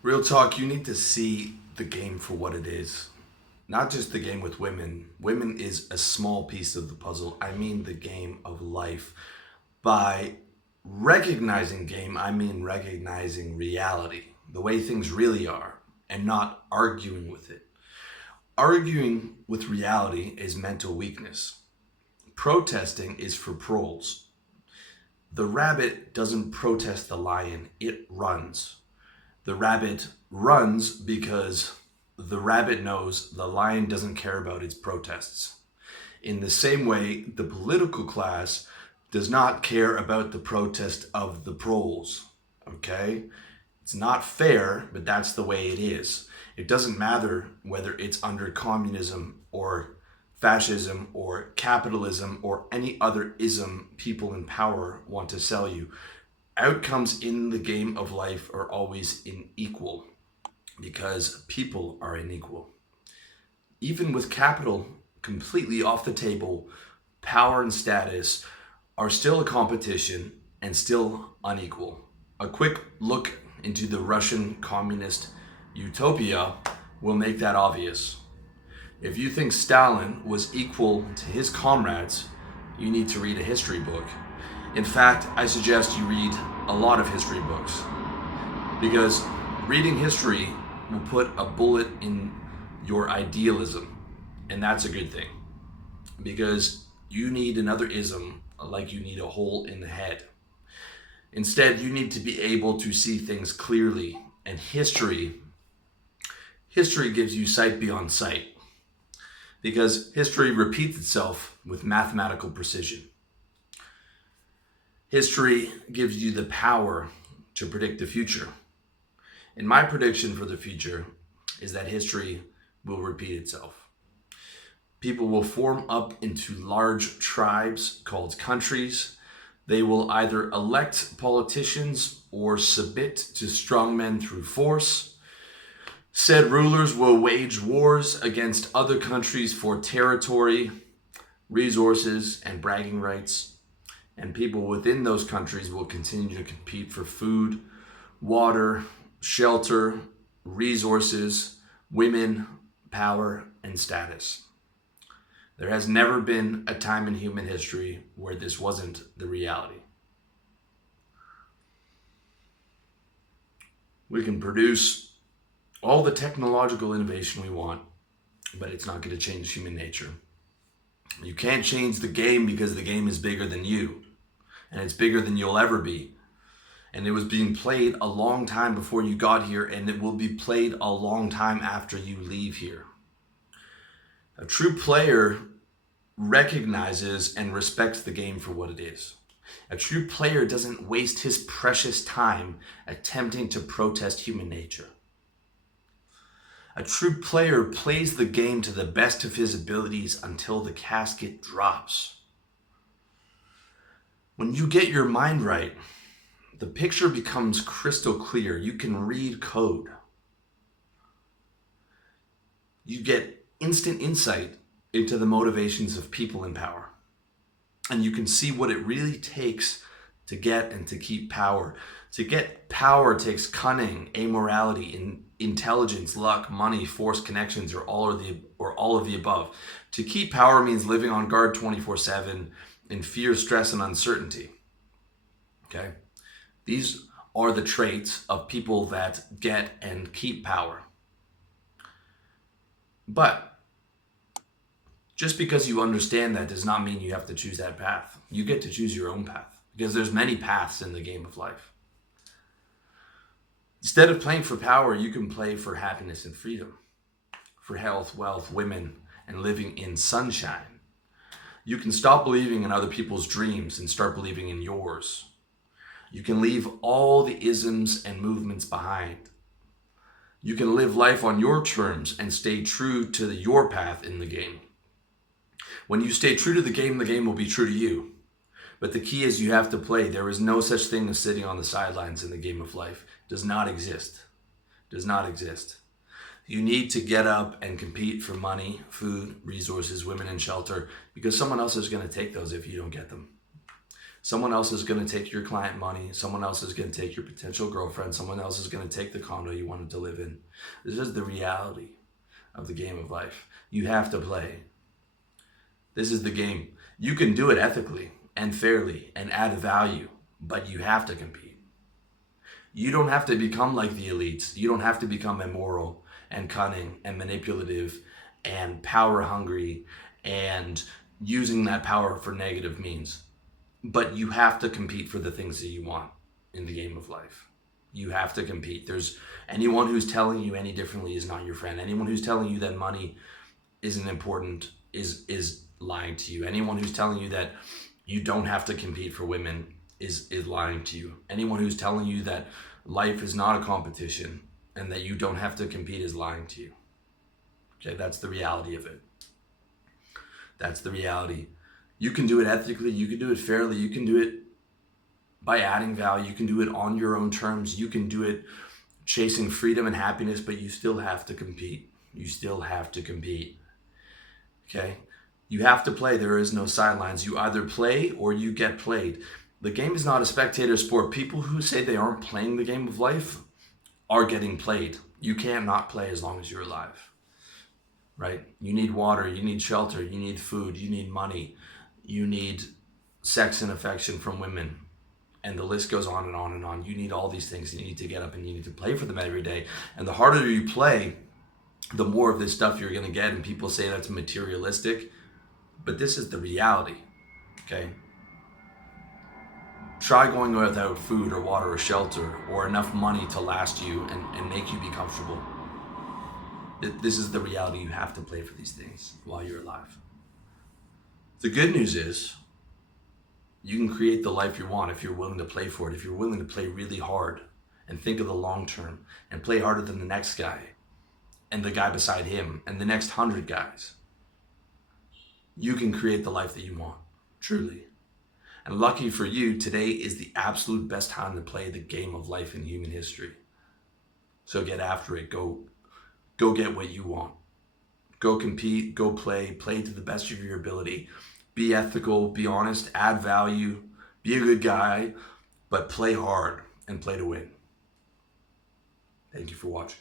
Real talk, you need to see the game for what it is. Not just the game with women. Women is a small piece of the puzzle. I mean the game of life. By recognizing game, I mean recognizing reality, the way things really are, and not arguing with it. Arguing with reality is mental weakness. Protesting is for proles. The rabbit doesn't protest the lion, it runs. The rabbit runs because the rabbit knows the lion doesn't care about its protests. In the same way, the political class does not care about the protest of the proles. Okay? It's not fair, but that's the way it is. It doesn't matter whether it's under communism or fascism or capitalism or any other ism people in power want to sell you. Outcomes in the game of life are always unequal because people are unequal. Even with capital completely off the table, power and status are still a competition and still unequal. A quick look into the Russian communist utopia will make that obvious. If you think Stalin was equal to his comrades, you need to read a history book. In fact, I suggest you read a lot of history books because reading history will put a bullet in your idealism, and that's a good thing because you need another ism like you need a hole in the head. Instead, you need to be able to see things clearly, and history gives you sight beyond sight because history repeats itself with mathematical precision. History gives you the power to predict the future. And my prediction for the future is that history will repeat itself. People will form up into large tribes called countries. They will either elect politicians or submit to strongmen through force. Said rulers will wage wars against other countries for territory, resources, and bragging rights. And people within those countries will continue to compete for food, water, shelter, resources, women, power, and status. There has never been a time in human history where this wasn't the reality. We can produce all the technological innovation we want, but it's not going to change human nature. You can't change the game because the game is bigger than you, and it's bigger than you'll ever be. And it was being played a long time before you got here, and it will be played a long time after you leave here. A true player recognizes and respects the game for what it is. A true player doesn't waste his precious time attempting to protest human nature. A true player plays the game to the best of his abilities until the casket drops. When you get your mind right, the picture becomes crystal clear. You can read code. You get instant insight into the motivations of people in power. And you can see what it really takes to get and to keep power. To get power takes cunning, amorality, intelligence, luck, money, force, connections, or all of the above. To keep power means living on guard 24/7 in fear, stress, and uncertainty. Okay? These are the traits of people that get and keep power. But just because you understand that does not mean you have to choose that path. You get to choose your own path because there's many paths in the game of life. Instead of playing for power, you can play for happiness and freedom, for health, wealth, women, and living in sunshine. You can stop believing in other people's dreams and start believing in yours. You can leave all the isms and movements behind. You can live life on your terms and stay true to your path in the game. When you stay true to the game will be true to you. But the key is you have to play. There is no such thing as sitting on the sidelines in the game of life. It does not exist. It does not exist. You need to get up and compete for money, food, resources, women, and shelter because someone else is going to take those if you don't get them. Someone else is going to take your client money. Someone else is going to take your potential girlfriend. Someone else is going to take the condo you wanted to live in. This is the reality of the game of life. You have to play. This is the game. You can do it ethically and fairly and add value, but you have to compete. You don't have to become like the elites. You don't have to become immoral and cunning and manipulative and power hungry and using that power for negative means. But you have to compete for the things that you want in the game of life. You have to compete. There's anyone who's telling you any differently is not your friend. Anyone who's telling you that money isn't important is lying to you. Anyone who's telling you that you don't have to compete for women is lying to you. Anyone who's telling you that life is not a competition and that you don't have to compete is lying to you. Okay, that's the reality of it. That's the reality. You can do it ethically, you can do it fairly, you can do it by adding value, you can do it on your own terms, you can do it chasing freedom and happiness, but you still have to compete. You still have to compete. Okay? You have to play. There is no sidelines. You either play or you get played. The game is not a spectator sport. People who say they aren't playing the game of life are getting played. You can't not play as long as you're alive. Right? You need water, you need shelter, you need food, you need money, you need sex and affection from women. And the list goes on and on and on. You need all these things. You need to get up and you need to play for them every day. And the harder you play, the more of this stuff you're going to get. And people say that's materialistic, but this is the reality. Okay? Try going without food or water or shelter or enough money to last you and make you be comfortable. This is the reality. You have to play for these things while you're alive. The good news is you can create the life you want if you're willing to play for it, if you're willing to play really hard and think of the long term and play harder than the next guy and the guy beside him and the next 100 guys. You can create the life that you want, truly. And lucky for you, today is the absolute best time to play the game of life in human history. So get after it. Go get what you want. Go compete, go play to the best of your ability. Be ethical, be honest, add value, be a good guy, but play hard and play to win. Thank you for watching.